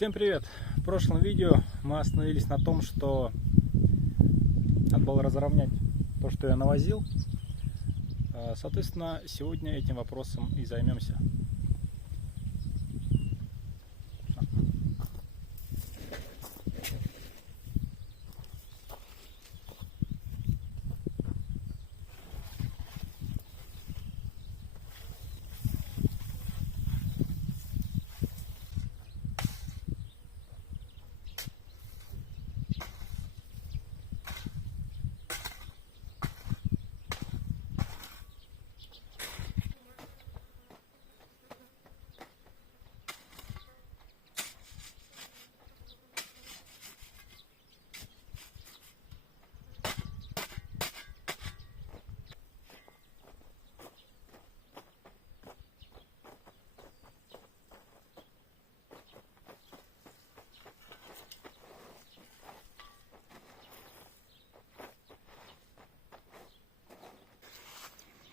Всем привет! В прошлом видео мы остановились на том, что надо было разровнять то, что я навозил. Соответственно, сегодня этим вопросом и займемся.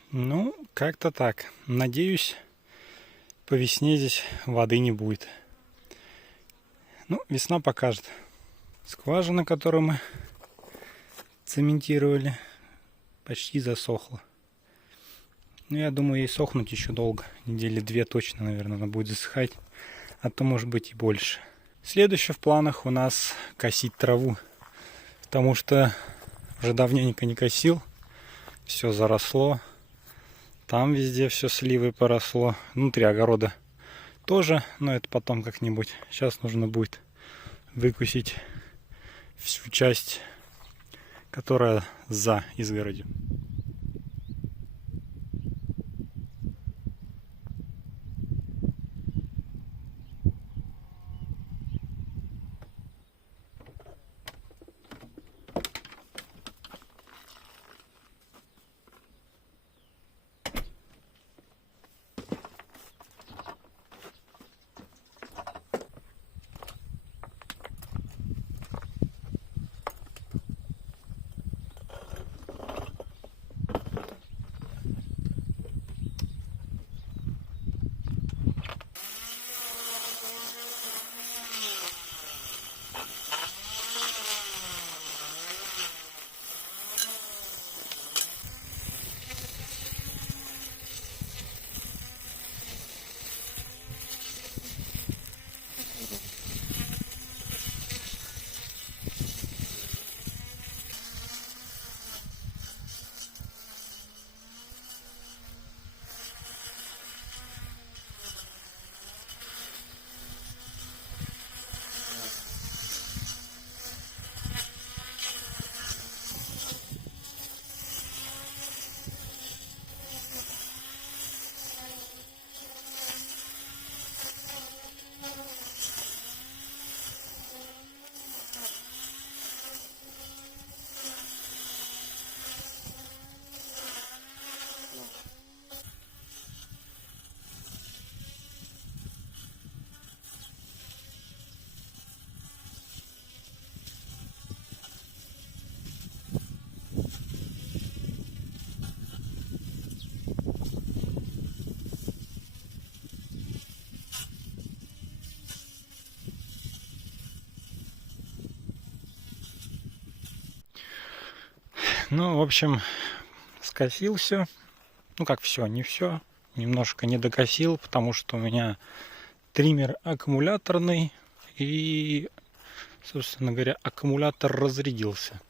Ну, как-то так. Надеюсь, по весне здесь воды не будет. Ну, весна покажет. Скважина, которую мы цементировали, почти засохла. Ну, я думаю, ей сохнуть еще долго. Недели 2 точно, наверное, она будет засыхать. А то, может быть, и больше. Следующее в планах у нас косить траву. Потому что уже давненько не косил. Все заросло. Там везде все сливой поросло. Внутри огорода тоже, но это потом как-нибудь. Сейчас нужно будет выкусить всю часть, которая за изгородью. Ну, в общем, скосил все. Ну, как все, не все. Немножко не докосил, потому что у меня триммер аккумуляторный. И, собственно говоря, аккумулятор разрядился.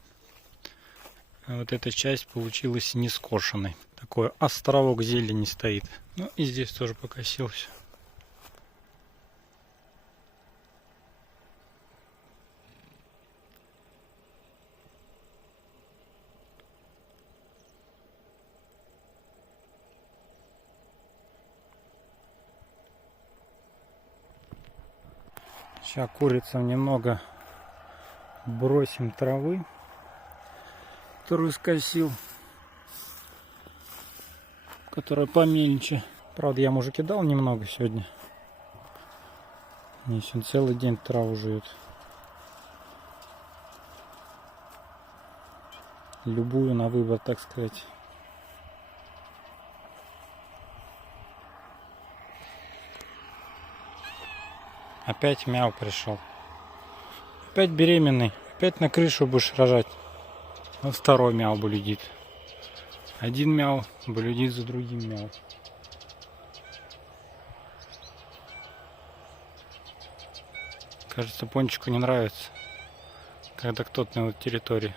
Вот эта часть получилась не скошенной. Такой островок зелени стоит. Ну, и здесь тоже покосил все. Сейчас курицам немного бросим травы, которую скосил, которая помельче. Правда, я уже кидал немного сегодня. Они сегодня целый день траву жуют. Любую на выбор, так сказать. Опять мяу пришел. Опять беременный. Опять на крышу будешь рожать. Вот второй мяу блюдит. Один мяу блюдит за другим мяу. Кажется, пончику не нравится, когда кто-то на его территории.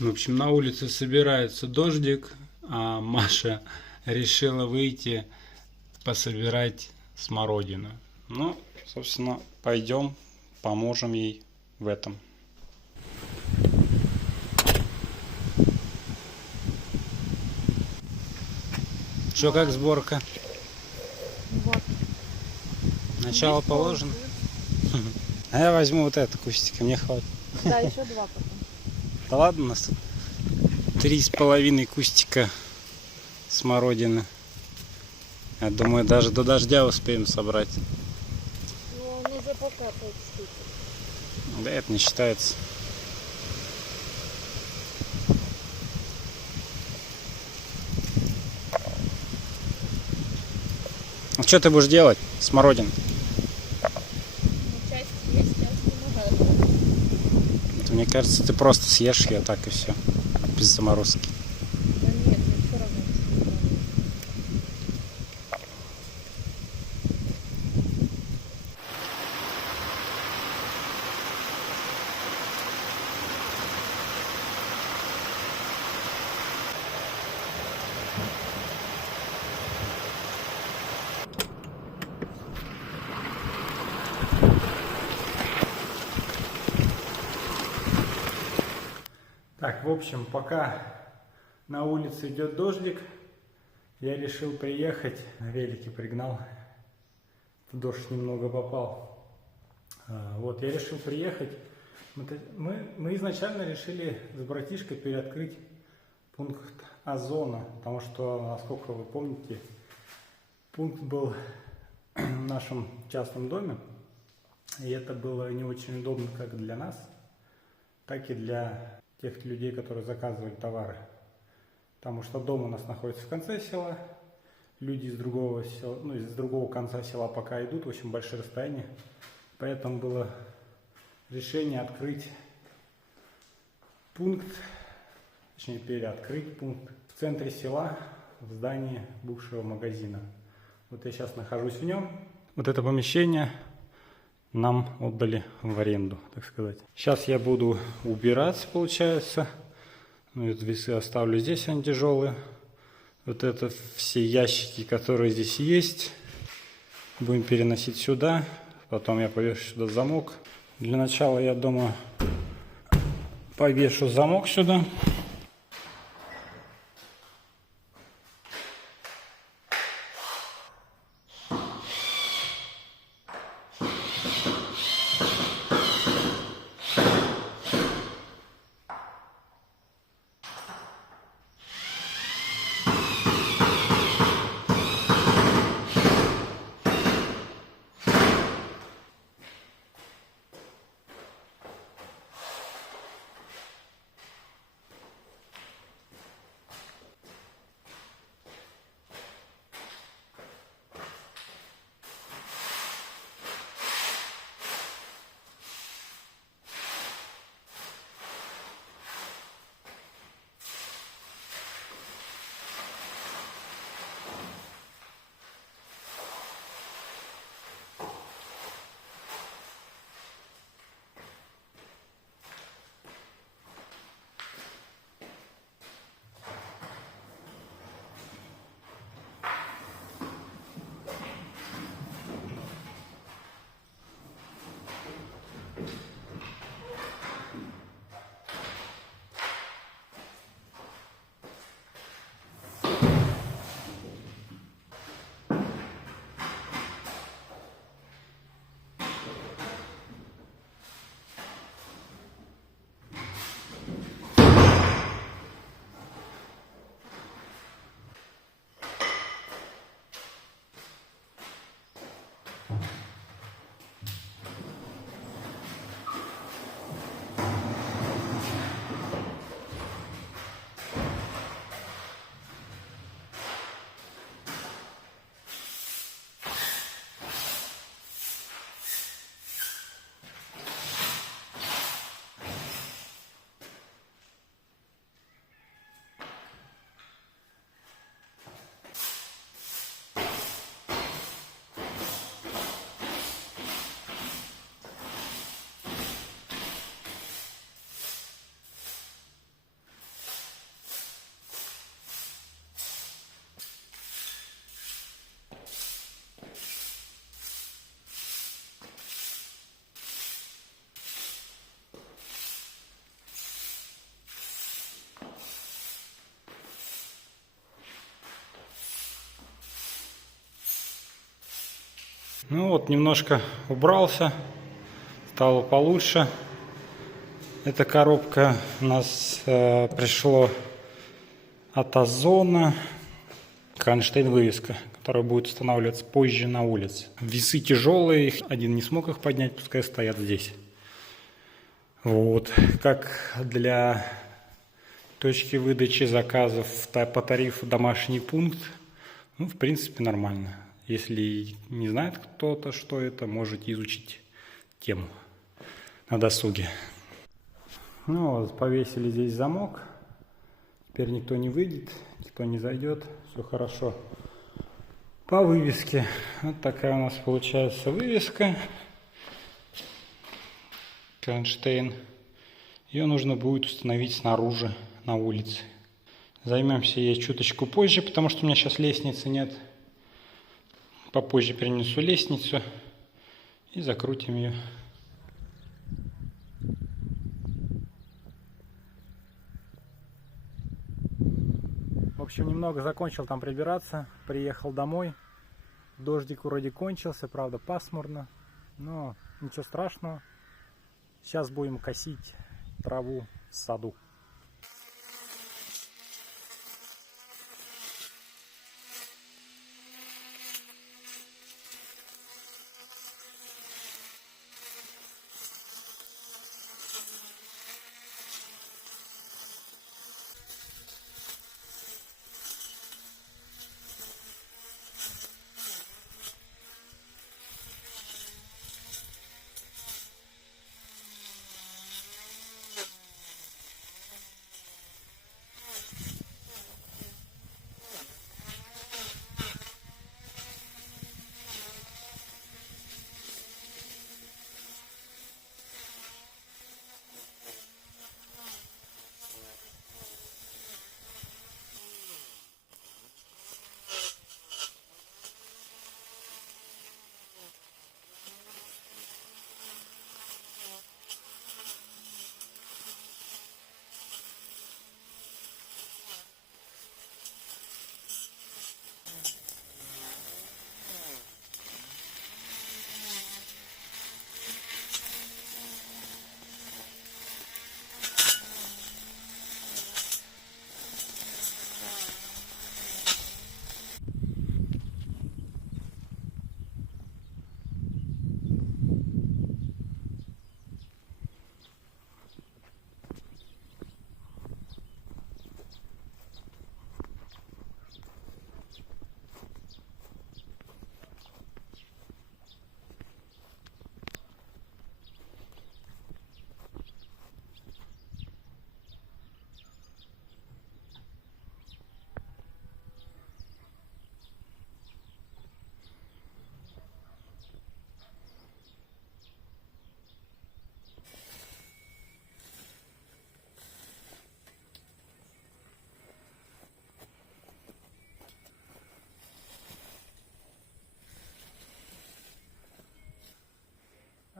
В общем, на улице собирается дождик, а Маша решила выйти пособирать смородину. Ну, собственно, пойдем, поможем ей в этом. Что, как сборка? Вот. Начало положено? А я возьму вот это кустик, мне хватит. Да, еще два потом. Да ладно, у нас тут 3,5 кустика смородины. Я думаю, даже до дождя успеем собрать. Ну, он уже покапает чуть. Да это не считается. А что ты будешь делать, смородин? Ну, часть есть, часть не. Мне кажется, ты просто съешь ее так и все, без заморозки. Да нет, мне все равно. Так, в общем, пока на улице идет дождик, я решил приехать, на велике пригнал, в дождь немного попал. Вот, я решил приехать. Мы изначально решили с братишкой переоткрыть пункт Озона, потому что, насколько вы помните, пункт был в нашем частном доме, и это было не очень удобно как для нас, так и для тех людей, которые заказывали товары. Потому что дом у нас находится в конце села, люди из другого села, ну, из другого конца села пока идут, очень большое расстояние. Поэтому было решение открыть пункт, точнее переоткрыть пункт в центре села, в здании бывшего магазина. Вот я сейчас нахожусь в нем. Вот это помещение нам отдали в аренду, так сказать. Сейчас я буду убираться, получается. Ну, это весы оставлю здесь, они тяжелые. Вот это все ящики, которые здесь есть, будем переносить сюда. Потом я повешу сюда замок. Для начала, я думаю, повешу замок сюда. Ну вот, немножко убрался, стало получше. Эта коробка у нас пришло от Озона. Кронштейн вывеска, которая будет устанавливаться позже на улице. Весы тяжелые, один не смог их поднять, пускай стоят здесь. Вот, как для точки выдачи заказов по тарифу домашний пункт, ну, в принципе, нормально. Если не знает кто-то, что это, можете изучить тему на досуге. Ну вот, повесили здесь замок. Теперь никто не выйдет, никто не зайдет, все хорошо. По вывеске. Вот такая у нас получается вывеска. Кронштейн. Ее нужно будет установить снаружи, на улице. Займемся ей чуточку позже, потому что у меня сейчас лестницы нет. Попозже принесу лестницу и закрутим ее. В общем, немного закончил там прибираться, приехал домой. Дождик вроде кончился, правда пасмурно, но ничего страшного. Сейчас будем косить траву в саду.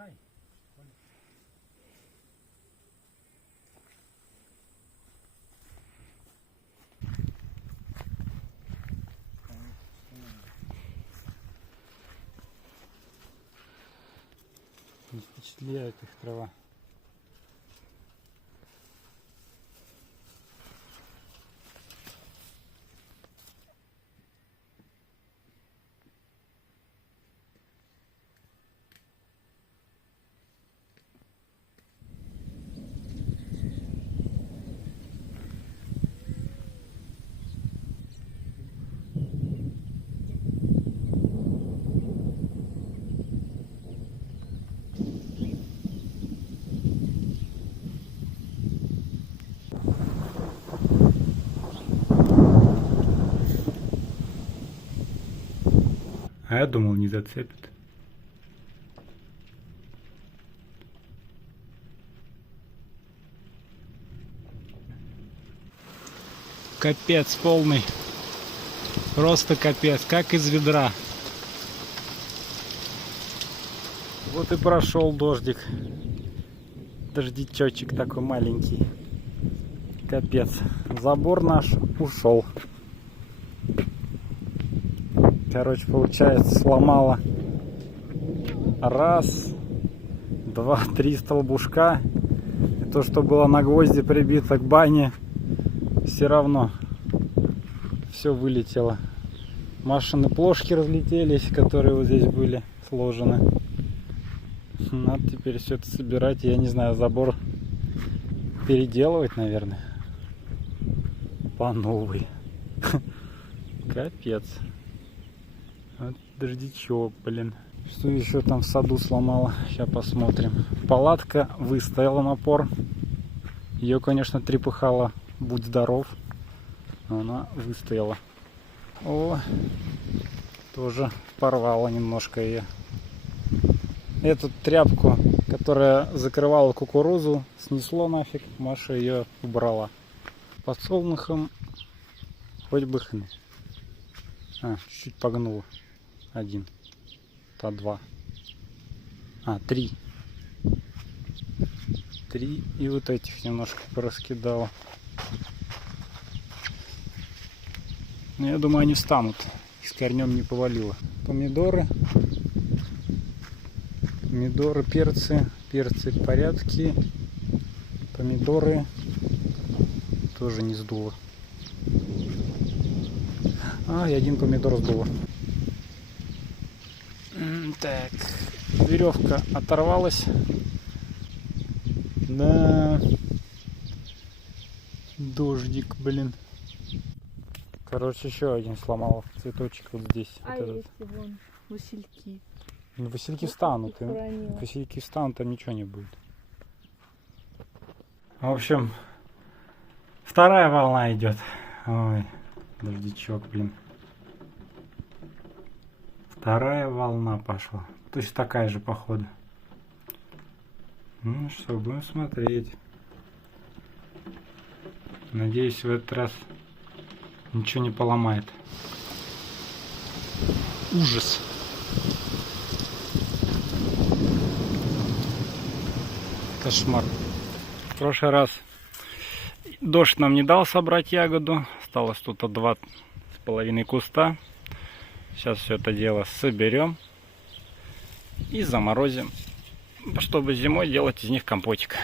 Ай. Не впечатляет их трава. А я думал, не зацепит. Капец полный. Просто капец, как из ведра. Вот и прошел дождик. Дождичочек такой маленький. Капец. Забор наш ушел. Короче, получается, сломала Раз, два, три столбушка. И то, что было на гвозди прибито к бане, все равно все вылетело. Машины плошки разлетелись, которые вот здесь были сложены. Надо теперь все это собирать. Я не знаю, забор переделывать, наверное. По новой. Капец. Вот дождичок, блин. Что еще там в саду сломало? Сейчас посмотрим. Палатка выстояла напор. Ее, конечно, трепыхало. Будь здоров. Но она выстояла. О, тоже порвала немножко ее. Эту тряпку, которая закрывала кукурузу, снесло нафиг. Маша ее убрала. Подсолнухом хоть бы хны. Чуть-чуть погнула. Один. Та два. Три. Три. И вот этих немножко пораскидала. Но я думаю, они встанут. Их с корнем не повалило. Помидоры. Помидоры, перцы. Перцы в порядке. Помидоры тоже не сдуло. И один помидор сдуло. Так. Веревка оторвалась. Да. Дождик, блин. Короче, еще один сломал цветочек вот здесь. Вот этот. Если вон васильки. Ну, васильки встанут. Похоронила. Васильки встанут, там ничего не будет. В общем, вторая волна идет. Ой, дождичок, блин. Вторая волна пошла. Точно такая же, походу. Ну что, будем смотреть. Надеюсь, в этот раз ничего не поломает. Ужас. Кошмар. В прошлый раз дождь нам не дал собрать ягоду. Осталось тут 2,5 куста. Сейчас все это дело соберем и заморозим, чтобы зимой делать из них компотик.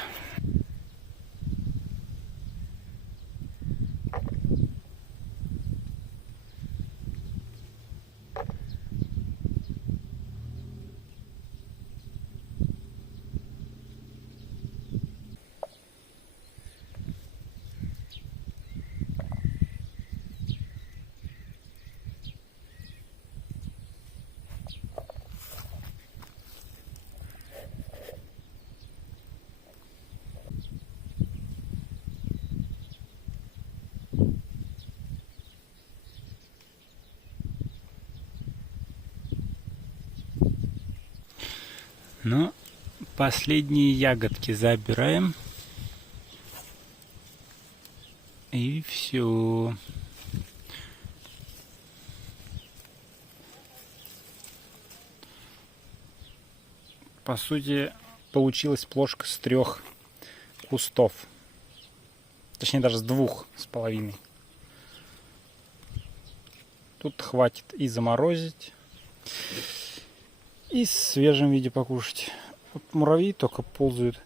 Ну, последние ягодки забираем. И все. По сути, получилась плошка с 3 кустов. Точнее, даже с 2,5. Тут хватит и заморозить, и в свежем виде покушать. Вот муравьи только ползают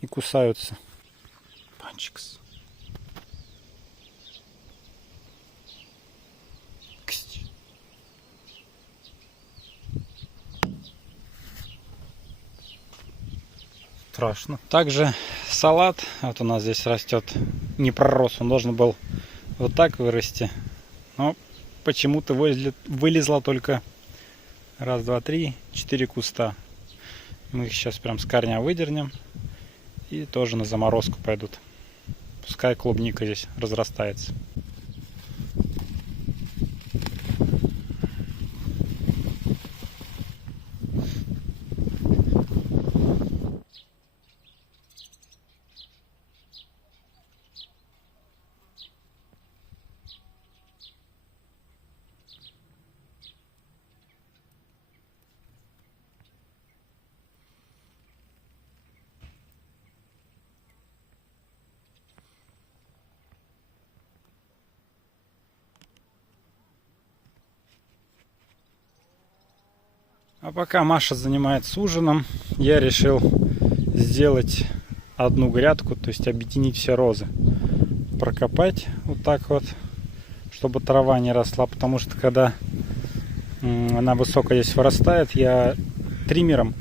и кусаются. Панчикс. Страшно. Также салат, вот у нас здесь растет, не пророс, он должен был вот так вырасти, но почему-то вылезло только 1, 2, 3, 4 куста. Мы их сейчас прям с корня выдернем и тоже на заморозку пойдут. Пускай клубника здесь разрастается. А пока Маша занимается ужином, я решил сделать одну грядку, то есть объединить все розы. Прокопать вот так вот, чтобы трава не росла, потому что когда она высокая здесь вырастает, я триммером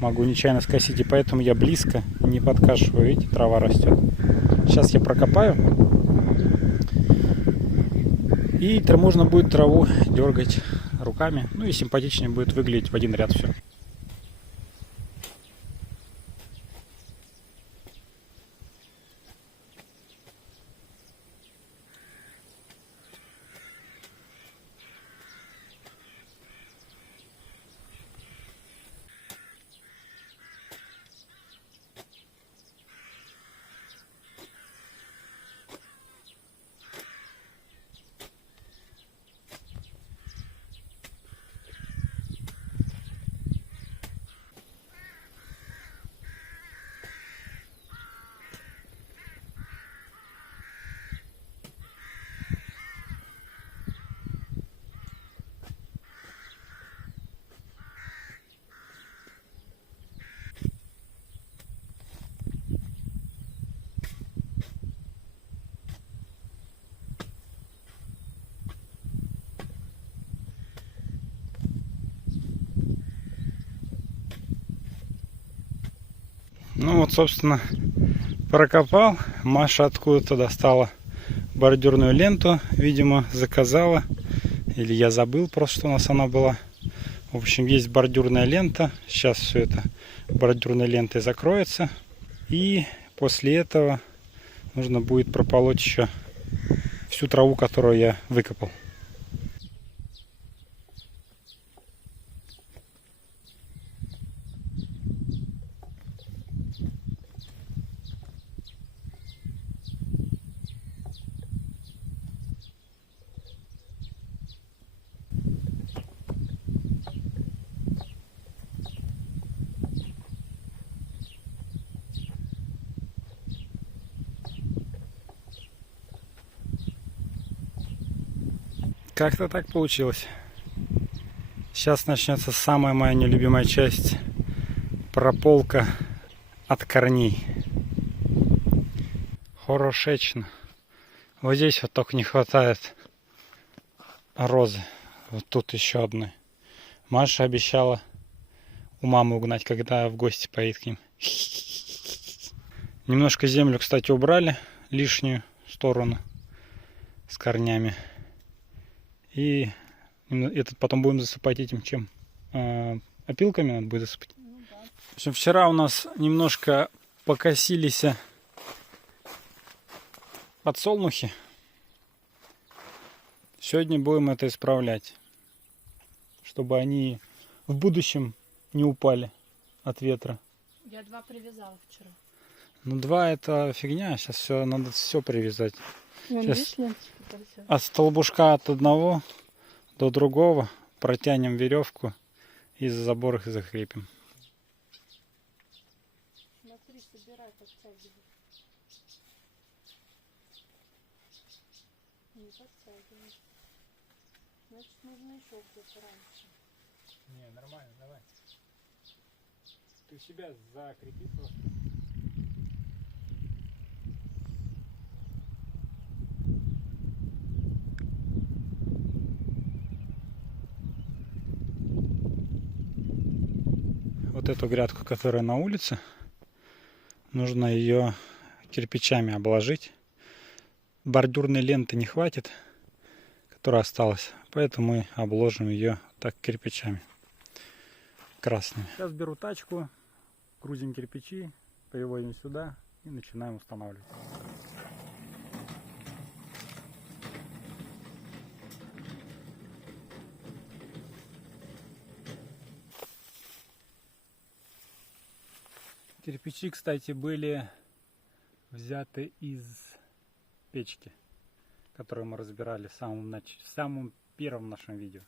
могу нечаянно скосить, и поэтому я близко не подкашиваю. Видите, трава растет. Сейчас я прокопаю, и можно будет траву дергать руками, ну и симпатичнее будет выглядеть в один ряд все. Ну вот, собственно, прокопал. Маша откуда-то достала бордюрную ленту, видимо, заказала. Или я забыл просто, что у нас она была. В общем, есть бордюрная лента. Сейчас все это бордюрной лентой закроется. И после этого нужно будет прополоть еще всю траву, которую я выкопал. Как-то так получилось. Сейчас начнется самая моя нелюбимая часть. Прополка от корней. Хорошечно. Вот здесь вот только не хватает розы. Вот тут еще одной. Маша обещала у мамы угнать, когда в гости поедет к ним. Немножко землю, кстати, убрали. Лишнюю сторону с корнями. И этот потом будем засыпать этим чем? Опилками надо будет засыпать. В общем, вчера у нас немножко покосились подсолнухи. Сегодня будем это исправлять, чтобы они в будущем не упали от ветра. Я 2 привязала вчера. Ну 2 это фигня, сейчас все надо все привязать. Сейчас Сейчас. от столбушка от одного до другого протянем веревку и за забор их закрепим. Смотри, собирай, подтягивай. Не подтягивай. Значит, нужно еще где-то раньше. Не, нормально, давай. Ты себя закрепи просто. Вот эту грядку, которая на улице, нужно ее кирпичами обложить. Бордюрной ленты не хватит, которая осталась, поэтому мы обложим ее так кирпичами красными. Сейчас беру тачку, грузим кирпичи, переводим сюда и начинаем устанавливать. Кирпичи, кстати, были взяты из печки, которую мы разбирали в самом первом нашем видео.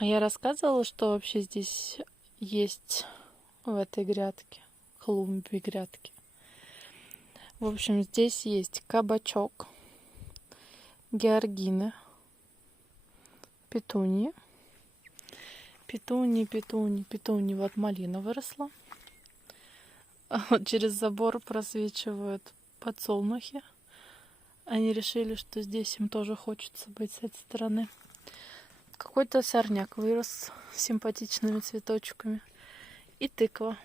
А я рассказывала, что вообще здесь есть в этой грядке, клумбе грядки. В общем, здесь есть кабачок, георгины, петуньи. Петуньи. Вот малина выросла. А вот через забор просвечивают подсолнухи. Они решили, что здесь им тоже хочется быть с этой стороны. Какой-то сорняк вырос с симпатичными цветочками. И тыква.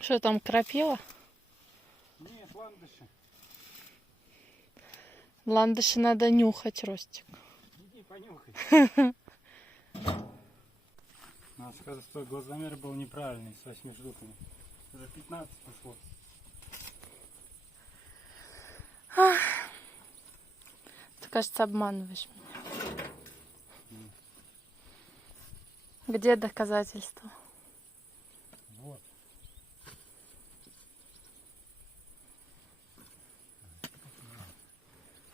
Что там, крапива? Нет, ландыши. Ландыши надо нюхать, Ростик. Иди понюхай. Надо сказать, что глазомер был неправильный, с 8 штуками. Уже 15 пошло. Ты, кажется, обманываешь меня. Где доказательства? Вот.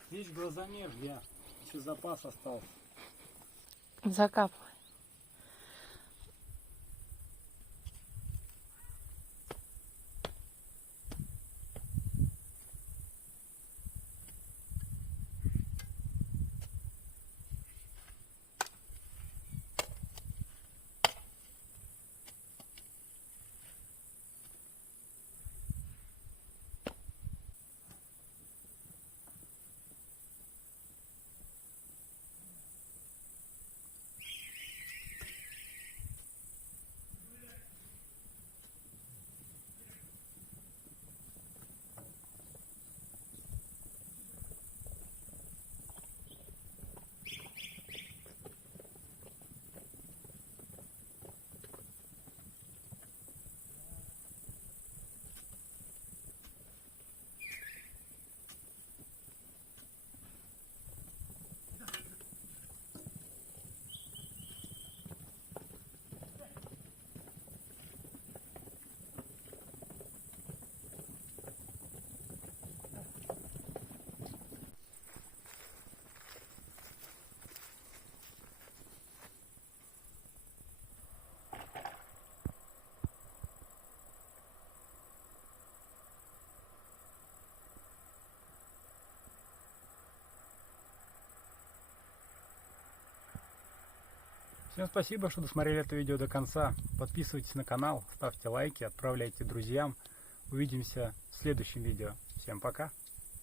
Здесь глазомер, я. Еще запас остался. Закапывай. Всем спасибо, что досмотрели это видео до конца. Подписывайтесь на канал, ставьте лайки, отправляйте друзьям. Увидимся в следующем видео. Всем пока!